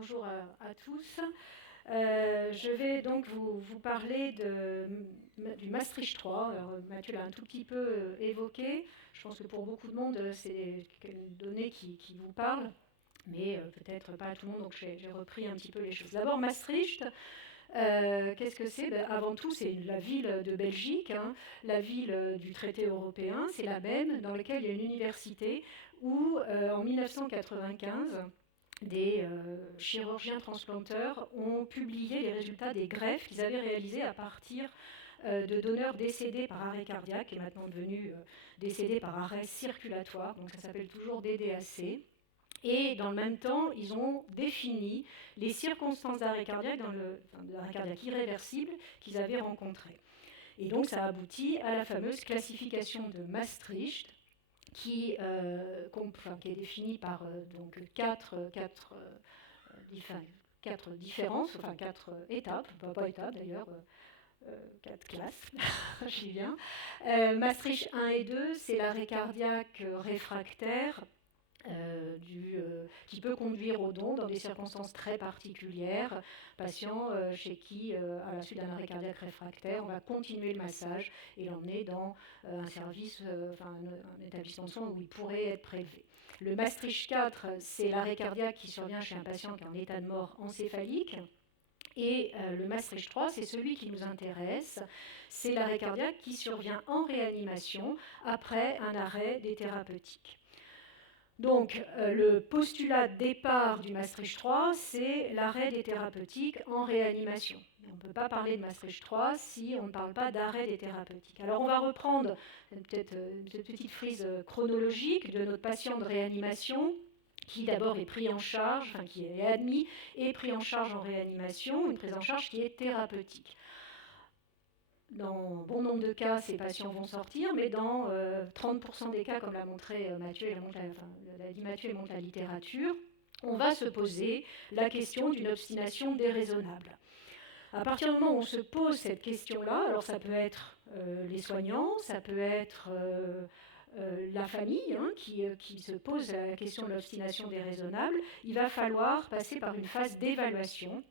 Bonjour à tous. Je vais donc vous parler du Maastricht 3. Alors, Mathieu l'a un tout petit peu évoqué. Je pense que pour beaucoup de monde, c'est une donnée qui vous parle, mais peut-être pas à tout le monde, donc j'ai repris un petit peu les choses. D'abord, Maastricht, qu'est-ce que c'est? Avant tout, c'est la ville de Belgique, hein, la ville du traité européen, c'est la même, dans laquelle il y a une université où, en 1995, des chirurgiens transplanteurs ont publié les résultats des greffes qu'ils avaient réalisées à partir de donneurs décédés par arrêt cardiaque et maintenant devenus décédés par arrêt circulatoire, donc ça s'appelle toujours DDAC. Et dans le même temps, ils ont défini les circonstances d'arrêt cardiaque, d'arrêt cardiaque irréversible qu'ils avaient rencontrées. Et donc ça aboutit à la fameuse classification de Maastricht, qui est définie par donc quatre différences, enfin quatre étapes, pas étapes d'ailleurs, quatre classes, j'y viens. Maastricht 1 et 2, c'est l'arrêt cardiaque réfractaire, qui peut conduire au don dans des circonstances très particulières. Patient chez qui, à la suite d'un arrêt cardiaque réfractaire, on va continuer le massage et l'emmener dans un service, un établissement de soins où il pourrait être prélevé. Le Maastricht 4, c'est l'arrêt cardiaque qui survient chez un patient qui est en état de mort encéphalique. Et le Maastricht 3, c'est celui qui nous intéresse. C'est l'arrêt cardiaque qui survient en réanimation après un arrêt des thérapeutiques. Donc, le postulat de départ du Maastricht 3, c'est l'arrêt des thérapeutiques en réanimation. On ne peut pas parler de Maastricht 3 si on ne parle pas d'arrêt des thérapeutiques. Alors, on va reprendre peut-être cette petite frise chronologique de notre patient de réanimation, qui d'abord est pris en charge, enfin qui est admis et pris en charge en réanimation, une prise en charge qui est thérapeutique. Dans bon nombre de cas, ces patients vont sortir, mais dans 30% des cas, comme l'a montré Mathieu, l'a dit Mathieu et montre la littérature, on va se poser la question d'une obstination déraisonnable. À partir du moment où on se pose cette question-là, alors ça peut être les soignants, ça peut être la famille qui se pose la question de l'obstination déraisonnable, il va falloir passer par une phase d'évaluation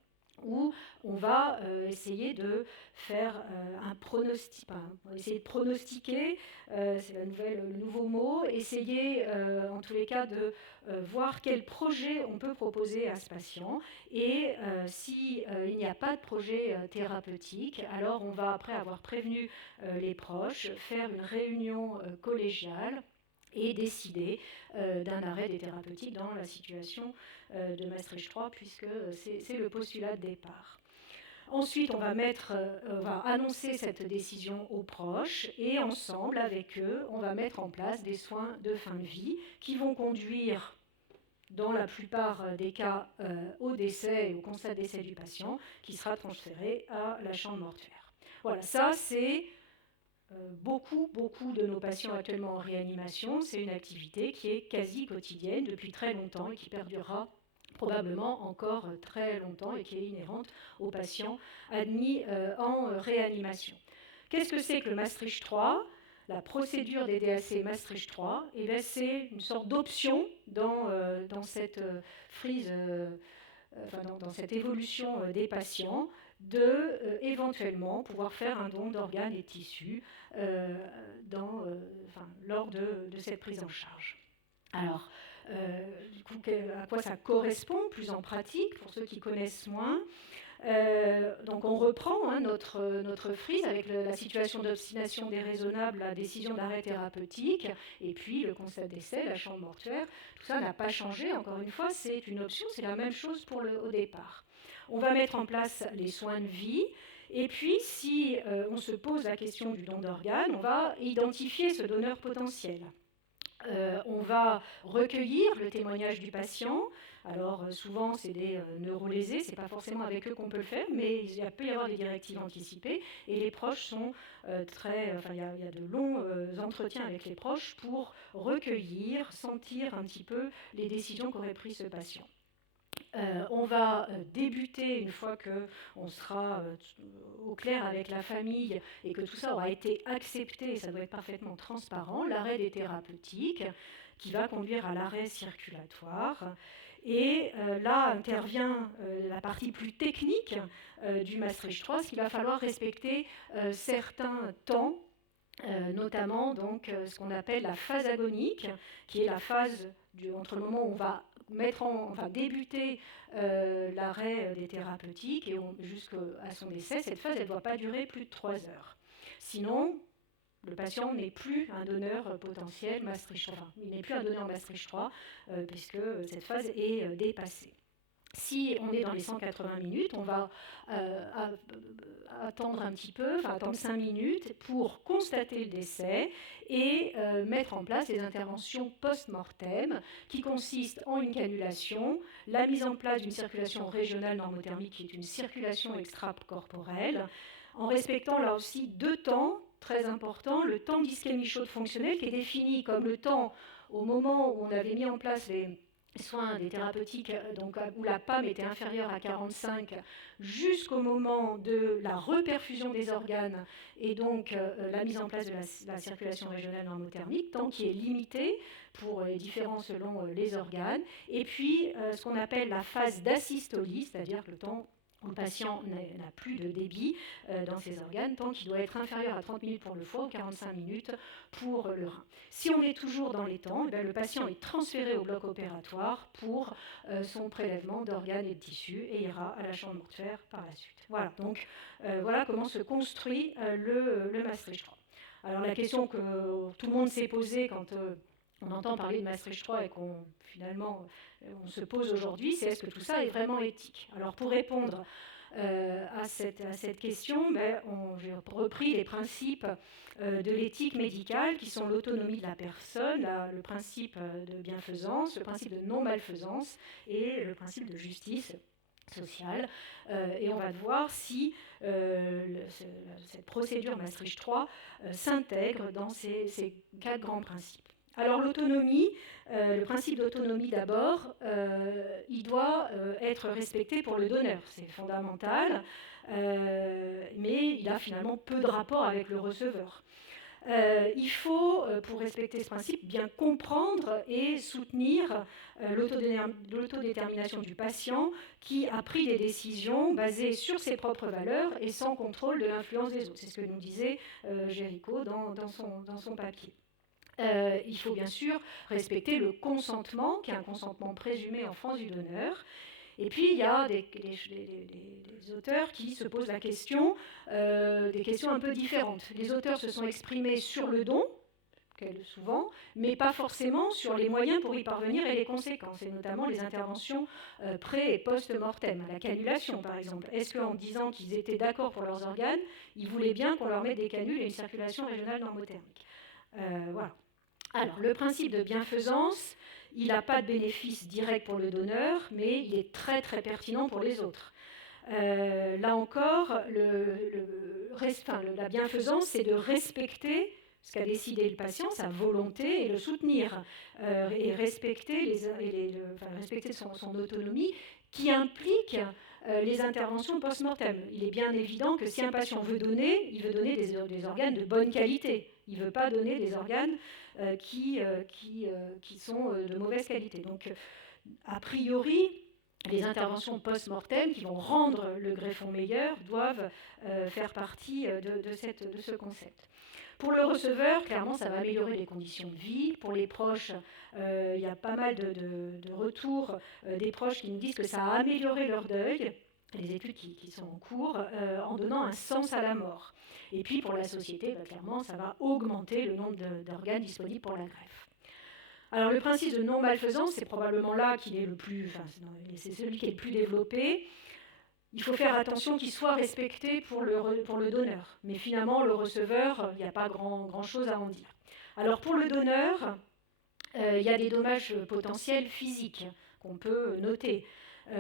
où on va essayer de faire un pronostic, on va essayer de pronostiquer, c'est le nouveau mot, essayer en tous les cas de voir quel projet on peut proposer à ce patient. Et s'il n'y a pas de projet thérapeutique, alors on va, après avoir prévenu les proches, faire une réunion collégiale et décider d'un arrêt des thérapeutiques dans la situation de Maastricht 3, puisque c'est le postulat de départ. Ensuite, on va annoncer cette décision aux proches et ensemble, avec eux, on va mettre en place des soins de fin de vie qui vont conduire, dans la plupart des cas, au décès et au constat de décès du patient, qui sera transféré à la chambre mortuaire. Voilà, ça c'est beaucoup de nos patients actuellement en réanimation. C'est une activité qui est quasi quotidienne depuis très longtemps et qui perdurera probablement encore très longtemps et qui est inhérente aux patients admis en réanimation. Qu'est-ce que c'est que le Maastricht 3 ? La procédure des DAC Maastricht 3, c'est une sorte d'option dans cette frise, dans cette évolution des patients, de éventuellement pouvoir faire un don d'organes et de tissus lors de cette prise en charge. Alors, du coup, à quoi ça correspond plus en pratique, pour ceux qui connaissent moins. Donc on reprend notre frise avec la situation d'obstination déraisonnable, la décision d'arrêt thérapeutique, et puis le constat de décès, la chambre mortuaire. Tout ça n'a pas changé, encore une fois, c'est une option, c'est la même chose au départ. On va mettre en place les soins de vie, et puis si on se pose la question du don d'organes, on va identifier ce donneur potentiel. On va recueillir le témoignage du patient. Alors souvent c'est des neurolésés, c'est pas forcément avec eux qu'on peut le faire, mais il peut y avoir des directives anticipées et les proches sont il y a de longs entretiens avec les proches pour recueillir, sentir un petit peu les décisions qu'aurait prises ce patient. On va débuter, une fois qu'on sera au clair avec la famille et que tout ça aura été accepté, ça doit être parfaitement transparent, l'arrêt des thérapeutiques qui va conduire à l'arrêt circulatoire. Et là intervient la partie plus technique du Maastricht 3, ce qu'il va falloir respecter certains temps, notamment donc, ce qu'on appelle la phase agonique, qui est la phase entre le moment où on va débuter l'arrêt des thérapeutiques et jusqu'à son décès. Cette phase, elle ne doit pas durer plus de 3 heures. Sinon, le patient n'est plus un donneur potentiel Maastricht 3. Enfin, il n'est plus un donneur Maastricht 3 puisque cette phase est dépassée. Si on est dans les 180 minutes, on va attendre un petit peu, attendre 5 minutes pour constater le décès et mettre en place les interventions post-mortem qui consistent en une cannulation, la mise en place d'une circulation régionale normothermique qui est une circulation extracorporelle, en respectant là aussi 2 temps très importants, le temps d'ischémie chaude fonctionnelle qui est défini comme le temps au moment où on avait mis en place les soins des thérapeutiques, donc où la PAM était inférieure à 45, jusqu'au moment de la reperfusion des organes et donc la mise en place de la circulation régionale normothermique, temps qui est limité pour les différents selon les organes, et puis ce qu'on appelle la phase d'asystolie, c'est-à-dire que le temps où le patient n'a plus de débit dans ses organes, tant qu'il doit être inférieur à 30 minutes pour le foie ou 45 minutes pour le rein. Si on est toujours dans les temps, le patient est transféré au bloc opératoire pour son prélèvement d'organes et de tissus et ira à la chambre mortuaire par la suite. Voilà, donc voilà comment se construit le Maastricht 3. Alors la question que tout le monde s'est posée quand on entend parler de Maastricht 3 et qu'on finalement on se pose aujourd'hui, c'est est-ce que tout ça est vraiment éthique? Alors pour répondre à cette question, j'ai repris les principes de l'éthique médicale qui sont l'autonomie de la personne, le principe de bienfaisance, le principe de non-malfaisance et le principe de justice sociale. Et on va voir si cette procédure Maastricht 3 s'intègre dans ces 4 grands principes. Alors l'autonomie, le principe d'autonomie d'abord, il doit être respecté pour le donneur, c'est fondamental, mais il a finalement peu de rapport avec le receveur. Il faut, pour respecter ce principe, bien comprendre et soutenir l'autodétermination du patient qui a pris des décisions basées sur ses propres valeurs et sans contrôle de l'influence des autres. C'est ce que nous disait Géricault dans son papier. Il faut bien sûr respecter le consentement, qui est un consentement présumé en France du donneur. Et puis il y a des auteurs qui se posent la question, des questions un peu différentes. Les auteurs se sont exprimés sur le don, souvent, mais pas forcément sur les moyens pour y parvenir et les conséquences, et notamment les interventions pré- et post-mortem, la cannulation par exemple. Est-ce qu'en disant qu'ils étaient d'accord pour leurs organes, ils voulaient bien qu'on leur mette des canules et une circulation régionale normothermique? Voilà. Alors, le principe de bienfaisance, il n'a pas de bénéfice direct pour le donneur, mais il est très très pertinent pour les autres. Là encore, la bienfaisance, c'est de respecter ce qu'a décidé le patient, sa volonté, et le soutenir, et respecter, respecter son autonomie, qui implique les interventions post-mortem. Il est bien évident que si un patient veut donner, il veut donner des organes de bonne qualité. Il ne veut pas donner des organes qui sont de mauvaise qualité. Donc, a priori, les interventions post-mortem qui vont rendre le greffon meilleur doivent faire partie de ce concept. Pour le receveur, clairement, ça va améliorer les conditions de vie. Pour les proches, il y a pas mal de retours des proches qui nous disent que ça a amélioré leur deuil, les études qui sont en cours, en donnant un sens à la mort. Et puis pour la société, clairement, ça va augmenter le nombre d'organes disponibles pour la greffe. Alors le principe de non-malfaisance, c'est probablement là qu'il est c'est celui qui est le plus développé. Il faut faire attention qu'il soit respecté pour le donneur. Mais finalement, le receveur, il n'y a pas grand-chose à en dire. Alors pour le donneur, il y a des dommages potentiels physiques qu'on peut noter.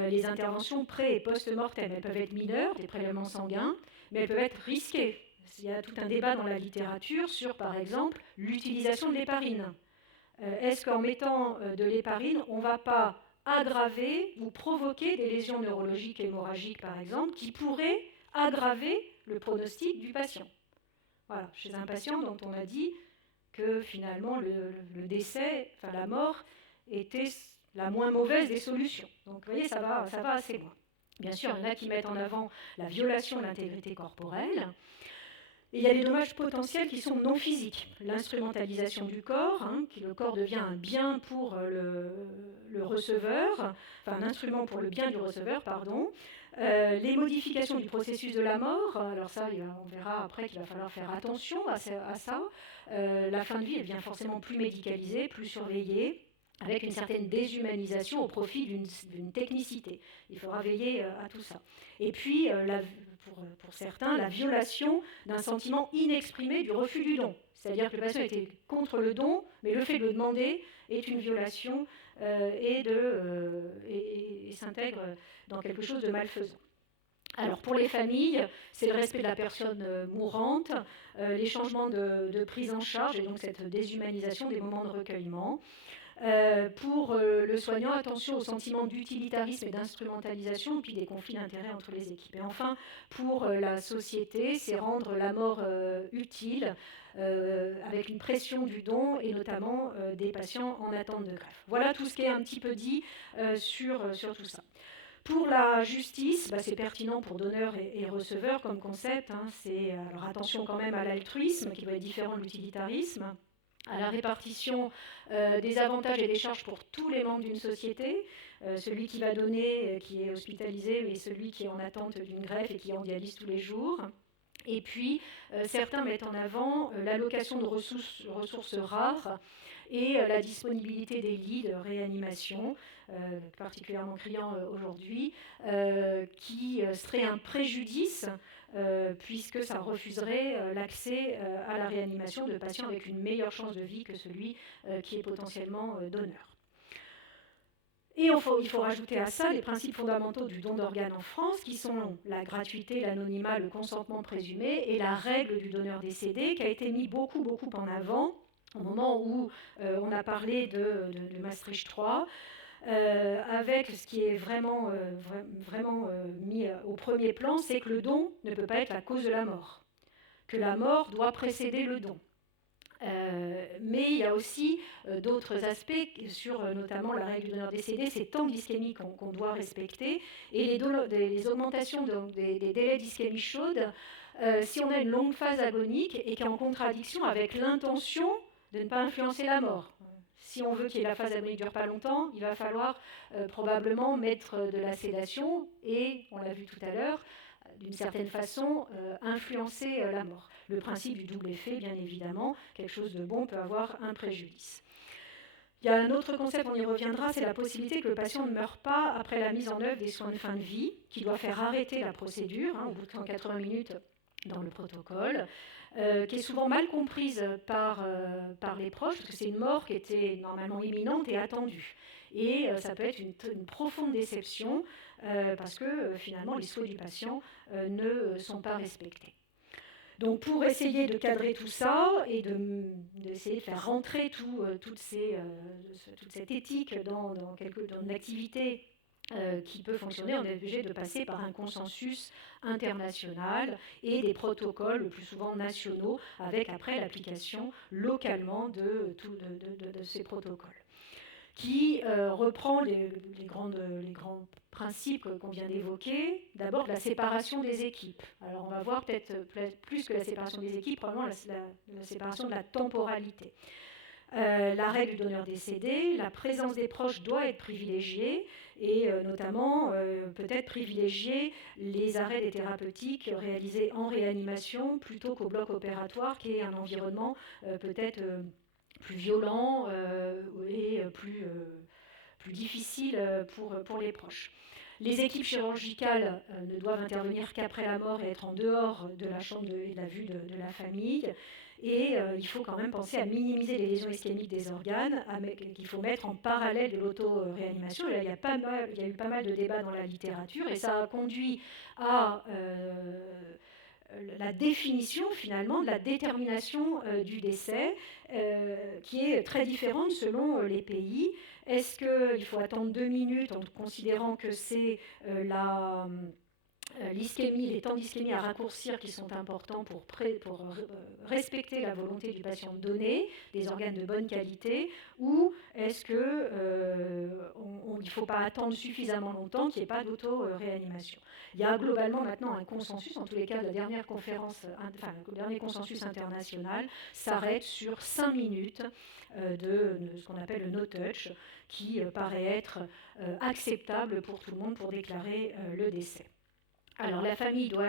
Les interventions pré- et post-mortem, elles peuvent être mineures, des prélèvements sanguins, mais elles peuvent être risquées. Il y a tout un débat dans la littérature sur, par exemple, l'utilisation de l'héparine. Est-ce qu'en mettant de l'héparine, on ne va pas aggraver ou provoquer des lésions neurologiques hémorragiques, par exemple, qui pourraient aggraver le pronostic du patient? Voilà, chez un patient dont on a dit que finalement le décès, la mort, était la moins mauvaise des solutions. Donc vous voyez, ça va assez loin. Bien sûr, il y en a qui mettent en avant la violation de l'intégrité corporelle. Et il y a des dommages potentiels qui sont non physiques. L'instrumentalisation du corps, que le corps devient un bien pour le receveur, enfin un instrument pour le bien du receveur, pardon. Les modifications du processus de la mort, alors ça, on verra après qu'il va falloir faire attention à ça. La fin de vie, elle devient forcément plus médicalisée, plus surveillée, avec une certaine déshumanisation au profit d'une technicité. Il faudra veiller à tout ça. Et puis, pour certains, la violation d'un sentiment inexprimé du refus du don. C'est-à-dire que le patient était contre le don, mais le fait de le demander est une violation et s'intègre dans quelque chose de malfaisant. Alors pour les familles, c'est le respect de la personne mourante, les changements de prise en charge et donc cette déshumanisation des moments de recueillement. Pour le soignant, attention au sentiment d'utilitarisme et d'instrumentalisation, puis des conflits d'intérêts entre les équipes. Et enfin, pour la société, c'est rendre la mort utile, avec une pression du don et notamment des patients en attente de greffe. Voilà tout ce qui est un petit peu dit sur tout ça. Pour la justice, c'est pertinent pour donneurs et receveurs comme concept. Alors attention quand même à l'altruisme, qui doit être différent de l'utilitarisme, à la répartition des avantages et des charges pour tous les membres d'une société, celui qui va donner, qui est hospitalisé, et celui qui est en attente d'une greffe et qui est en dialyse tous les jours. Et puis, certains mettent en avant l'allocation de ressources rares et la disponibilité des lits de réanimation, particulièrement criant aujourd'hui, qui serait un préjudice puisque ça refuserait l'accès à la réanimation de patients avec une meilleure chance de vie que celui qui est potentiellement donneur. Et il faut rajouter à ça les principes fondamentaux du don d'organes en France, qui sont la gratuité, l'anonymat, le consentement présumé et la règle du donneur décédé, qui a été mis beaucoup en avant au moment où on a parlé de Maastricht 3, avec ce qui est vraiment mis au premier plan, c'est que le don ne peut pas être la cause de la mort, que la mort doit précéder le don. Mais il y a aussi d'autres aspects sur notamment la règle du donneur décédé, ces temps d'ischémie qu'on doit respecter, et les augmentations des délais d'ischémie chaude, si on a une longue phase agonique et qui est en contradiction avec l'intention de ne pas influencer la mort. Si on veut que la phase agonique ne dure pas longtemps, il va falloir probablement mettre de la sédation et, on l'a vu tout à l'heure, d'une certaine façon, influencer la mort. Le principe du double effet, bien évidemment, quelque chose de bon peut avoir un préjudice. Il y a un autre concept, on y reviendra, c'est la possibilité que le patient ne meure pas après la mise en œuvre des soins de fin de vie, qui doit faire arrêter la procédure, au bout de 180 minutes dans le protocole, qui est souvent mal comprise par les proches, parce que c'est une mort qui était normalement imminente et attendue. Et ça peut être une profonde déception, parce que finalement les souhaits du patient ne sont pas respectés. Donc pour essayer de cadrer tout ça et d'essayer de faire rentrer toute cette éthique dans une activité qui peut fonctionner, on est obligé de passer par un consensus international et des protocoles, le plus souvent nationaux, avec après l'application localement de ces protocoles, qui reprend les grands principes qu'on vient d'évoquer. D'abord, la séparation des équipes. Alors, on va voir peut-être plus que la séparation des équipes, probablement la séparation de la temporalité. La règle du donneur décédé, la présence des proches doit être privilégiée et notamment peut-être privilégier les arrêts des thérapeutiques réalisés en réanimation plutôt qu'au bloc opératoire, qui est un environnement peut-être plus violent et plus difficile pour les proches. Les équipes chirurgicales ne doivent intervenir qu'après la mort et être en dehors de la chambre et de la vue de la famille. Et il faut quand même penser à minimiser les lésions ischémiques des organes, qu'il faut mettre en parallèle de l'auto-réanimation. Il y a eu pas mal de débats dans la littérature et ça a conduit à la définition finalement de la détermination du décès, qui est très différente selon les pays. Est-ce qu'il faut attendre 2 minutes en considérant que c'est l'ischémie, les temps d'ischémie à raccourcir qui sont importants pour respecter la volonté du patient de donner des organes de bonne qualité, ou est-ce qu'il ne faut pas attendre suffisamment longtemps, qu'il n'y ait pas d'auto-réanimation. Il y a globalement maintenant un consensus, en tous les cas la dernière conférence, le dernier consensus international s'arrête sur 5 minutes de ce qu'on appelle le no-touch, qui paraît être acceptable pour tout le monde pour déclarer le décès. Alors la famille doit,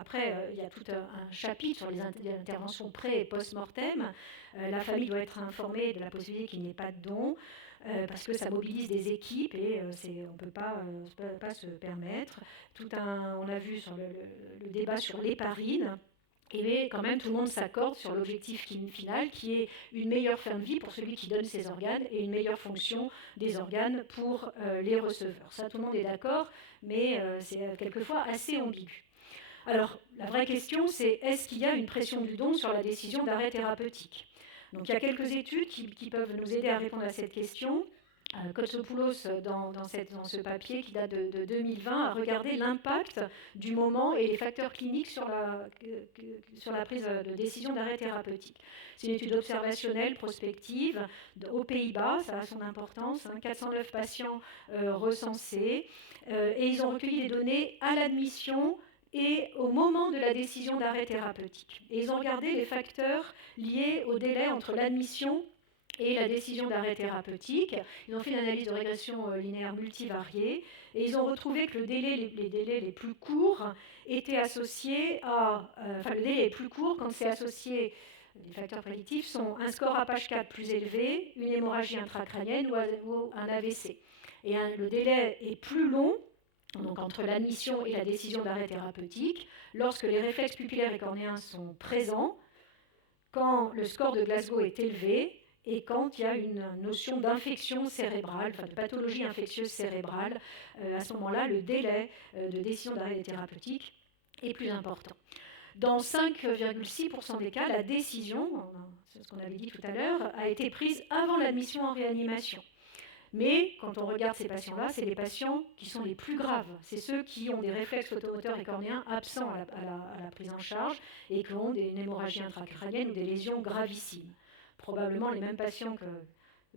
après il y a tout un chapitre sur les interventions pré- et post-mortem. La famille doit être informée de la possibilité qu'il n'y ait pas de don, parce que ça mobilise des équipes et on ne peut pas se permettre. On a vu sur le débat sur l'héparine. Et quand même, tout le monde s'accorde sur l'objectif final, qui est une meilleure fin de vie pour celui qui donne ses organes et une meilleure fonction des organes pour les receveurs. Ça, tout le monde est d'accord, mais c'est quelquefois assez ambigu. Alors, la vraie question, c'est est-ce qu'il y a une pression du don sur la décision d'arrêt thérapeutique? Donc, il y a quelques études qui peuvent nous aider à répondre à cette question. Kotsopoulos, dans ce papier qui date de 2020, a regardé l'impact du moment et les facteurs cliniques sur la prise de décision d'arrêt thérapeutique. C'est une étude observationnelle, prospective, aux Pays-Bas, ça a son importance, 409 patients recensés, et ils ont recueilli les données à l'admission et au moment de la décision d'arrêt thérapeutique. Et ils ont regardé les facteurs liés au délai entre l'admission et la décision d'arrêt thérapeutique. Ils ont fait une analyse de régression linéaire multivariée et ils ont retrouvé que les délais les plus courts étaient associés le délai est plus court quand c'est associé. Les facteurs prédictifs sont un score APACH4 plus élevé, une hémorragie intracrânienne ou un AVC. Et le délai est plus long, donc entre l'admission et la décision d'arrêt thérapeutique, lorsque les réflexes pupillaires et cornéens sont présents, quand le score de Glasgow est élevé, et quand il y a une notion d'infection cérébrale, de pathologie infectieuse cérébrale, à ce moment-là, le délai de décision d'arrêt thérapeutique est plus important. Dans 5,6% des cas, la décision, c'est ce qu'on avait dit tout à l'heure, a été prise avant l'admission en réanimation. Mais quand on regarde ces patients-là, c'est les patients qui sont les plus graves. C'est ceux qui ont des réflexes photomoteurs et cornéens absents à la prise en charge et qui ont une hémorragie intracrânienne ou des lésions gravissimes. Probablement les mêmes patients que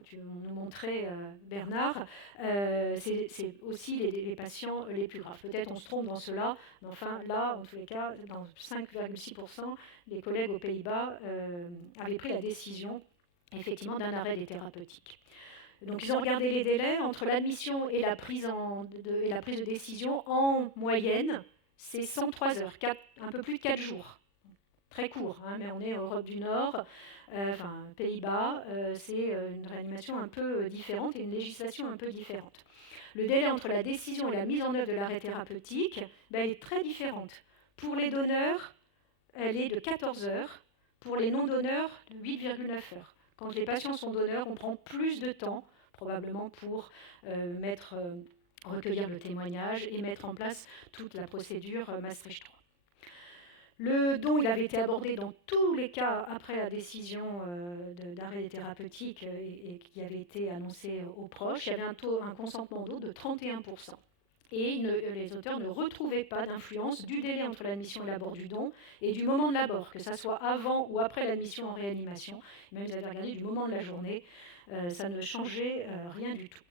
tu nous montrais, Bernard, c'est aussi les patients les plus graves. Peut-être on se trompe dans cela, mais enfin là, en tous les cas, dans 5,6%, les collègues aux Pays-Bas avaient pris la décision, effectivement, d'un arrêt des thérapeutiques. Donc ils ont regardé les délais entre l'admission et la prise de décision en moyenne, c'est 103 heures, un peu plus de 4 jours. Très court, mais on est en Europe du Nord, Pays-Bas, c'est une réanimation un peu différente et une législation un peu différente. Le délai entre la décision et la mise en œuvre de l'arrêt thérapeutique, elle est très différente. Pour les donneurs, elle est de 14 heures, pour les non-donneurs, de 8,9 heures. Quand les patients sont donneurs, on prend plus de temps, probablement pour recueillir le témoignage et mettre en place toute la procédure Maastricht 3. Le don, il avait été abordé dans tous les cas après la décision d'arrêt thérapeutique et qui avait été annoncé aux proches. Il y avait un consentement d'eau de 31%. Et les auteurs ne retrouvaient pas d'influence du délai entre l'admission et l'abord du don et du moment de l'abord, que ça soit avant ou après l'admission en réanimation. Même ils avaient regardé du moment de la journée, ça ne changeait rien du tout.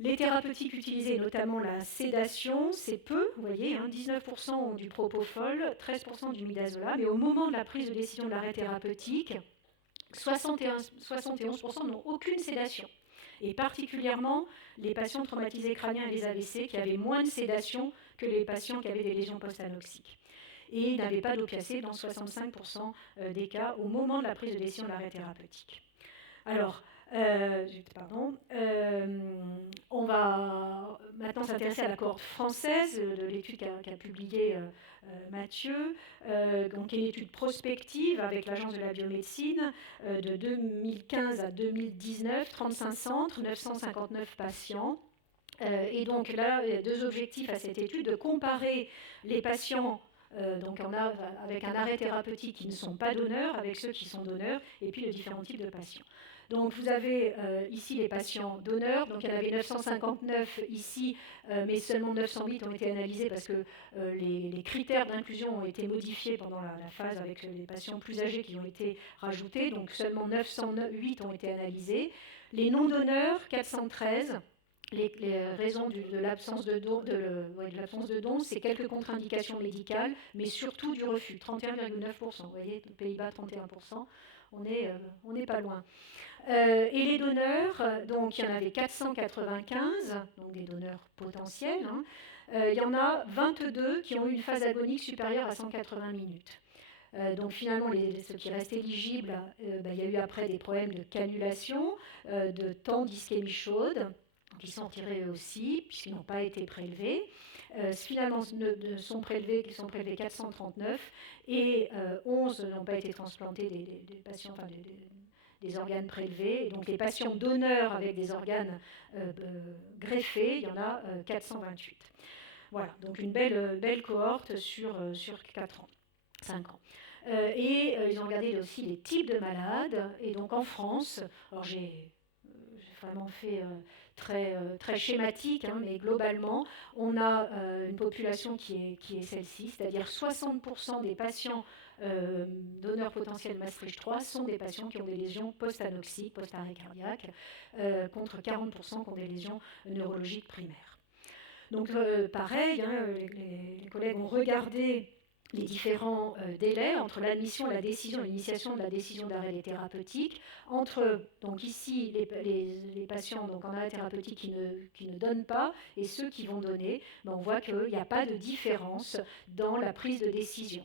Les thérapeutiques utilisées, notamment la sédation, c'est peu, vous voyez, 19% ont du propofol, 13% du midazolam, mais au moment de la prise de décision de l'arrêt thérapeutique, 71% n'ont aucune sédation. Et particulièrement les patients traumatisés crâniens et les AVC qui avaient moins de sédation que les patients qui avaient des lésions post-anoxiques. Et ils n'avaient pas d'opiacés dans 65% des cas au moment de la prise de décision de l'arrêt thérapeutique. Alors, on va maintenant s'intéresser à la cohorte française de l'étude qu'a publiée Mathieu, donc qui est une étude prospective avec l'Agence de la biomédecine de 2015 à 2019, 35 centres, 959 patients. Et donc là, il y a deux objectifs à cette étude, de comparer les patients avec un arrêt thérapeutique qui ne sont pas donneurs avec ceux qui sont donneurs, et puis les différents types de patients. Donc vous avez ici les patients donneurs, donc il y en avait 959 ici, mais seulement 908 ont été analysés parce que les critères d'inclusion ont été modifiés pendant la phase avec les patients plus âgés qui ont été rajoutés, donc seulement 908 ont été analysés. Les non-donneurs, 413. Les raisons de l'absence de don, c'est quelques contre-indications médicales, mais surtout du refus, 31,9%. Vous voyez, les Pays-Bas, 31%, on n'est pas loin. Et les donneurs, donc il y en avait 495, donc des donneurs potentiels. Il y en a 22 qui ont eu une phase agonique supérieure à 180 minutes. Donc finalement, ceux qui restent éligibles, il y a eu après des problèmes de cannulation, de temps d'ischémie chaude, qui sont retirés eux aussi, puisqu'ils n'ont pas été prélevés. Finalement, sont prélevés 439 et 11 n'ont pas été transplantés des patients, enfin des organes prélevés. Et donc les patients donneurs avec des organes greffés, il y en a 428. Voilà, donc une belle cohorte sur 4 ans, 5 ans. Ils ont regardé aussi les types de malades. Et donc en France, alors j'ai vraiment fait très schématique, mais globalement, on a une population qui est celle-ci, c'est-à-dire 60% des patients donneurs potentiels Maastricht 3 sont des patients qui ont des lésions post-anoxiques, post-arrêt cardiaque, contre 40% qui ont des lésions neurologiques primaires. Donc pareil, les collègues ont regardé les différents délais entre l'admission, la décision, l'initiation de la décision d'arrêt des thérapeutiques, entre donc ici les patients donc en arrêt thérapeutique qui ne donnent pas et ceux qui vont donner, on voit qu'il n'y a pas de différence dans la prise de décision.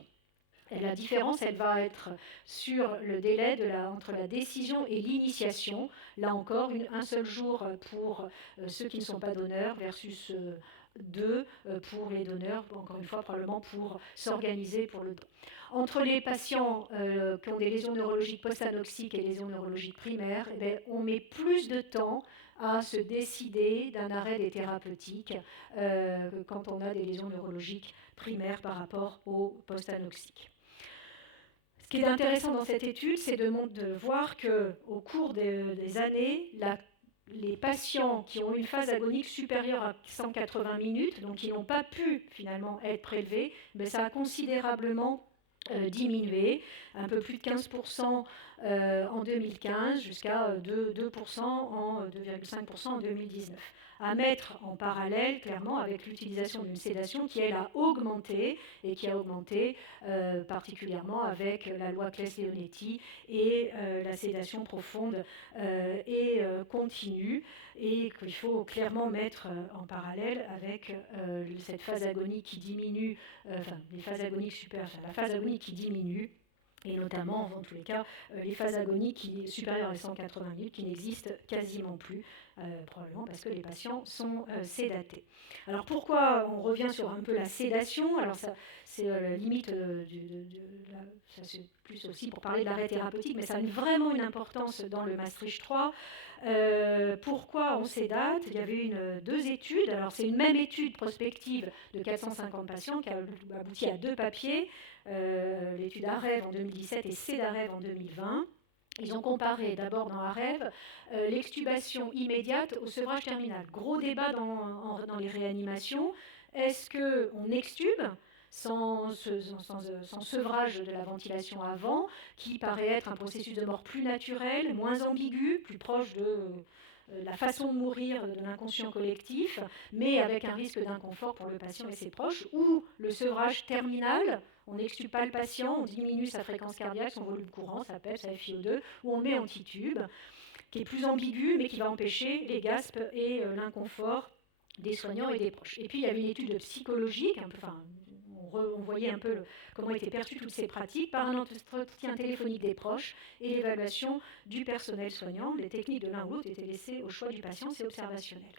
Et la différence, elle va être sur le délai entre la décision et l'initiation. Là encore, un seul jour pour ceux qui ne sont pas donneurs versus 2 pour les donneurs, encore une fois, probablement pour s'organiser pour le don. Entre les patients qui ont des lésions neurologiques post-anoxiques et lésions neurologiques primaires, on met plus de temps à se décider d'un arrêt des thérapeutiques quand on a des lésions neurologiques primaires par rapport aux post-anoxiques. Ce qui est intéressant dans cette étude, c'est de voir qu'au cours des années, les patients qui ont une phase agonique supérieure à 180 minutes, donc qui n'ont pas pu finalement être prélevés, ça a considérablement diminué, un peu plus de 15% en 2015 jusqu'à 2% en 2,5% en 2019. À mettre en parallèle clairement avec l'utilisation d'une sédation qui, elle, a augmenté et qui a augmenté particulièrement avec la loi Claes-Leonetti et la sédation profonde et continue, et qu'il faut clairement mettre en parallèle avec cette phase agonique qui diminue, les phases agoniques supérieures, la phase agonique qui diminue, et notamment, en tous les cas, les phases agoniques qui supérieures à 180 minutes, qui n'existent quasiment plus, probablement parce que les patients sont sédatés. Alors pourquoi on revient sur un peu la sédation? Alors ça, c'est la limite ça c'est plus aussi pour parler de l'arrêt thérapeutique, mais ça a vraiment une importance dans le Maastricht 3. Pourquoi on sédate? Il y avait deux études. Alors c'est une même étude prospective de 450 patients qui a abouti à 2 papiers. L'étude AREV en 2017 et CEDAREV en 2020. Ils ont comparé d'abord dans AREV l'extubation immédiate au sevrage terminal. Gros débat dans les réanimations. Est-ce qu'on extube sans sevrage de la ventilation avant, qui paraît être un processus de mort plus naturel, moins ambigu, plus proche de la façon de mourir de l'inconscient collectif, mais avec un risque d'inconfort pour le patient et ses proches, ou le sevrage terminal, on n'extube pas le patient, on diminue sa fréquence cardiaque, son volume courant, sa PEP, sa FiO2, ou on le met en titube, qui est plus ambigu, mais qui va empêcher les gaspes et l'inconfort des soignants et des proches. Et puis il y avait une étude psychologique, on voyait un peu comment étaient perçues toutes ces pratiques par un entretien téléphonique des proches et l'évaluation du personnel soignant. Les techniques de l'un ou l'autre étaient laissées au choix du patient, c'est observationnel.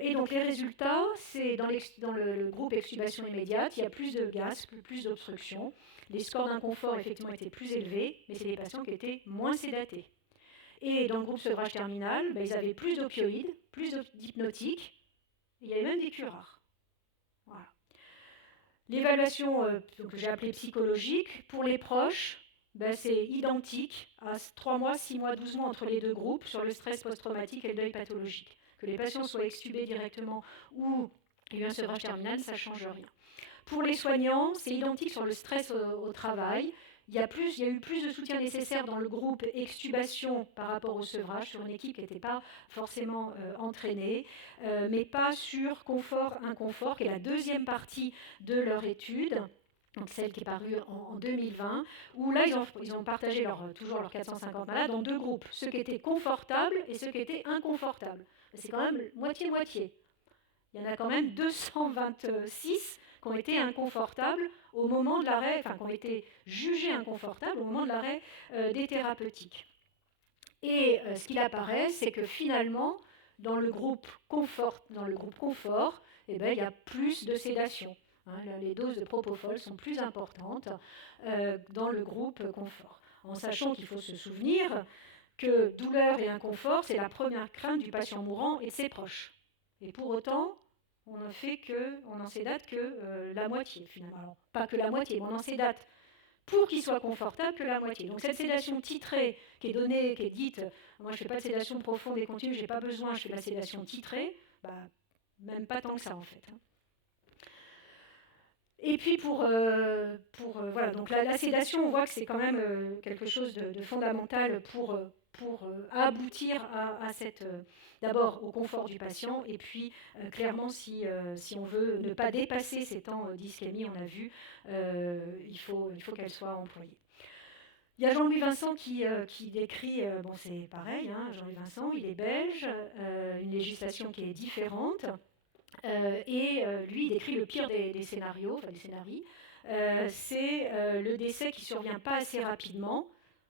Et donc les résultats, c'est dans le groupe extubation immédiate, il y a plus de gaspes, plus d'obstruction. Les scores d'inconfort effectivement étaient plus élevés, mais c'est des patients qui étaient moins sédatés. Et dans le groupe sevrage terminal, ils avaient plus d'opioïdes, plus d'hypnotiques, il y avait même des curares. Voilà. L'évaluation que j'ai appelée psychologique, pour les proches, c'est identique à 3 mois, 6 mois, 12 mois entre les deux groupes sur le stress post-traumatique et le deuil pathologique. Que les patients soient extubés directement ou il y a eu un sevrage terminal, ça ne change rien. Pour les soignants, c'est identique sur le stress au travail. Il y a eu plus de soutien nécessaire dans le groupe extubation par rapport au sevrage, sur une équipe qui n'était pas forcément entraînée, mais pas sur confort-inconfort, qui est la deuxième partie de leur étude, donc celle qui est parue en 2020, où là, ils ont partagé toujours leurs 450 malades en deux groupes, ceux qui étaient confortables et ceux qui étaient inconfortables. C'est quand même moitié-moitié. Il y en a quand même 226 qui ont été inconfortables au moment de l'arrêt, enfin qui ont été jugés inconfortables au moment de l'arrêt des thérapeutiques. Et ce qu'il apparaît, c'est que finalement, dans le groupe confort, il y a plus de sédation. Les doses de propofol sont plus importantes dans le groupe confort. En sachant qu'il faut se souvenir que douleur et inconfort, c'est la première crainte du patient mourant et de ses proches. Et pour autant, on n'en sédate que la moitié finalement. Alors, pas que la moitié, mais on en sédate pour qu'il soit confortable que la moitié. Donc cette sédation titrée qui est donnée, qui est dite, moi je ne fais pas de sédation profonde et continue, je n'ai pas besoin, je fais de la sédation titrée, même pas tant que ça en fait. Et puis voilà, donc la sédation, on voit que c'est quand même quelque chose de fondamental pour aboutir à cette, d'abord au confort du patient, et puis clairement si on veut ne pas dépasser ces temps d'ischémie, on a vu, il faut qu'elle soit employée. Il y a Jean-Louis Vincent qui décrit, c'est pareil, Jean-Louis Vincent, il est belge, une législation qui est différente. Lui, il décrit le pire des scénarios, enfin des scénarii. C'est le décès qui survient pas assez rapidement,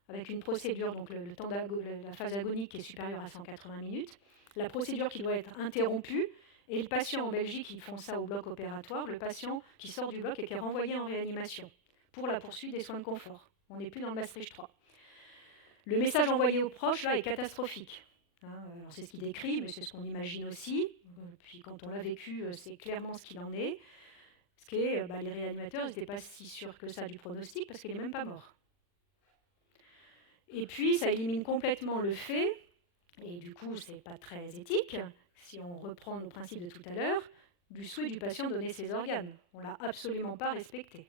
avec une procédure, donc le temps la phase agonique est supérieure à 180 minutes, la procédure qui doit être interrompue, et le patient en Belgique, ils font ça au bloc opératoire, le patient qui sort du bloc et qui est renvoyé en réanimation pour la poursuite des soins de confort. On n'est plus dans le Maastricht 3. Le message envoyé aux proches, là, est catastrophique. C'est ce qu'il décrit, mais c'est ce qu'on imagine aussi. Puis quand on l'a vécu, c'est clairement ce qu'il en est. Ce qui est, les réanimateurs n'étaient pas si sûrs que ça du pronostic parce qu'il n'est même pas mort. Et puis ça élimine complètement le fait, et du coup c'est pas très éthique, si on reprend nos principes de tout à l'heure, du souhait du patient de donner ses organes. On ne l'a absolument pas respecté.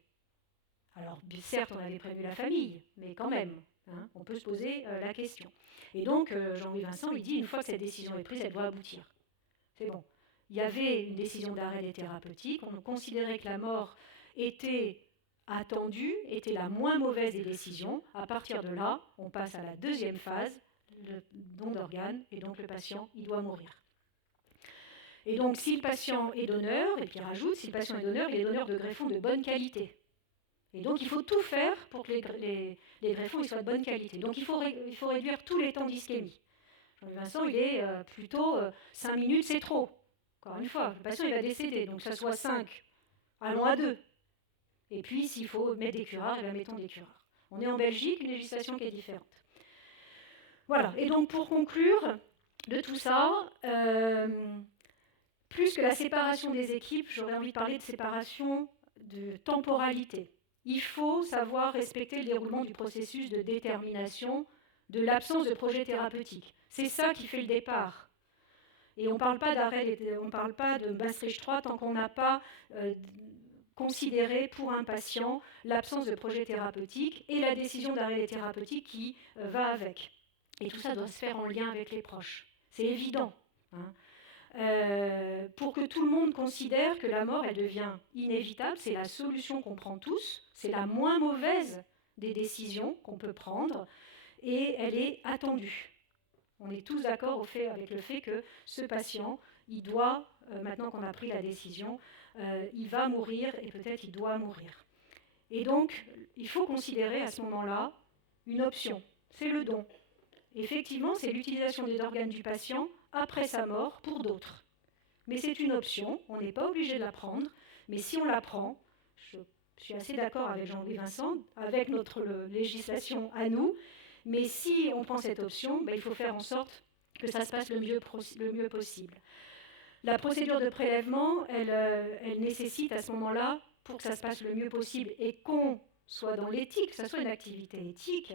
Alors certes on avait prévenu la famille, mais quand même. On peut se poser la question. Et donc, Jean-Louis Vincent, il dit, une fois que cette décision est prise, elle doit aboutir. C'est bon. Il y avait une décision d'arrêt des thérapeutiques, on considérait que la mort était attendue, était la moins mauvaise des décisions. À partir de là, on passe à la deuxième phase, le don d'organes, et donc le patient, il doit mourir. Et donc, si le patient est donneur, et puis il rajoute, si le patient est donneur, il est donneur de greffons de bonne qualité. Et donc, il faut tout faire pour que les greffons soient de bonne qualité. Donc, il faut réduire tous les temps d'ischémie. Jean-Louis Vincent, il est plutôt 5 minutes, c'est trop. Encore une fois, le patient, il va décéder. Donc, que ça soit 5, allons à 2. Et puis, s'il faut mettre des curares, eh bien, mettons des curares. On est en Belgique, une législation qui est différente. Voilà. Et donc, pour conclure de tout ça, plus que la séparation des équipes, j'aurais envie de parler de séparation de temporalité. Il faut savoir respecter le déroulement du processus de détermination de l'absence de projet thérapeutique. C'est ça qui fait le départ. Et on ne parle pas d'arrêt, on ne parle pas de Maastricht 3 tant qu'on n'a pas considéré pour un patient l'absence de projet thérapeutique et la décision d'arrêt thérapeutique qui va avec. Et tout ça doit se faire en lien avec les proches. C'est évident. Pour que tout le monde considère que la mort, elle devient inévitable, c'est la solution qu'on prend tous, c'est la moins mauvaise des décisions qu'on peut prendre, et elle est attendue. On est tous d'accord avec le fait que ce patient, il doit, maintenant qu'on a pris la décision, il va mourir et peut-être il doit mourir. Et donc, il faut considérer à ce moment-là une option, c'est le don. Effectivement, c'est l'utilisation des organes du patient après sa mort pour d'autres. Mais c'est une option, on n'est pas obligé de la prendre, mais si on la prend, je suis assez d'accord avec Jean-Louis Vincent, avec notre législation à nous, mais si on prend cette option, il faut faire en sorte que ça se passe le mieux possible. La procédure de prélèvement, elle nécessite à ce moment-là, pour que ça se passe le mieux possible et qu'on soit dans l'éthique, que ça soit une activité éthique,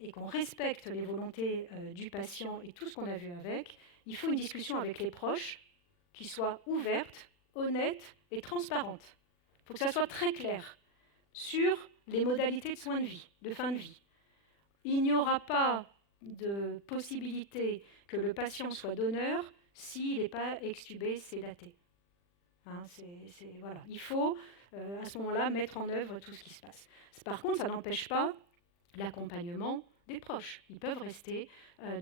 et qu'on respecte les volontés du patient et tout ce qu'on a vu avec, il faut une discussion avec les proches qui soit ouverte, honnête et transparente. Il faut que ça soit très clair sur les modalités de soins de vie, de fin de vie. Il n'y aura pas de possibilité que le patient soit donneur s'il n'est pas extubé, sédaté. Hein, voilà. Il faut à ce moment-là mettre en œuvre tout ce qui se passe. Par contre, ça n'empêche pas l'accompagnement des proches. Ils peuvent rester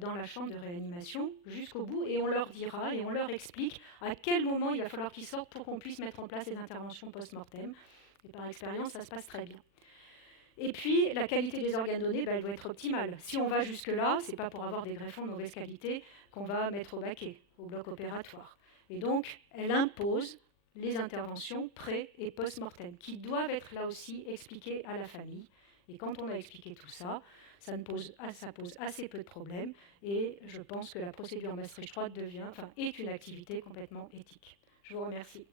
dans la chambre de réanimation jusqu'au bout et on leur dira et on leur explique à quel moment il va falloir qu'ils sortent pour qu'on puisse mettre en place les interventions post-mortem. Et par expérience, ça se passe très bien. Et puis, la qualité des organes donnés, elle doit être optimale. Si on va jusque-là, ce n'est pas pour avoir des greffons de mauvaise qualité qu'on va mettre au baquet, au bloc opératoire. Et donc, elle impose les interventions pré- et post-mortem, qui doivent être là aussi expliquées à la famille. Et quand on a expliqué tout ça, ça pose assez peu de problèmes. Et je pense que la procédure Maastricht 3 est une activité complètement éthique. Je vous remercie.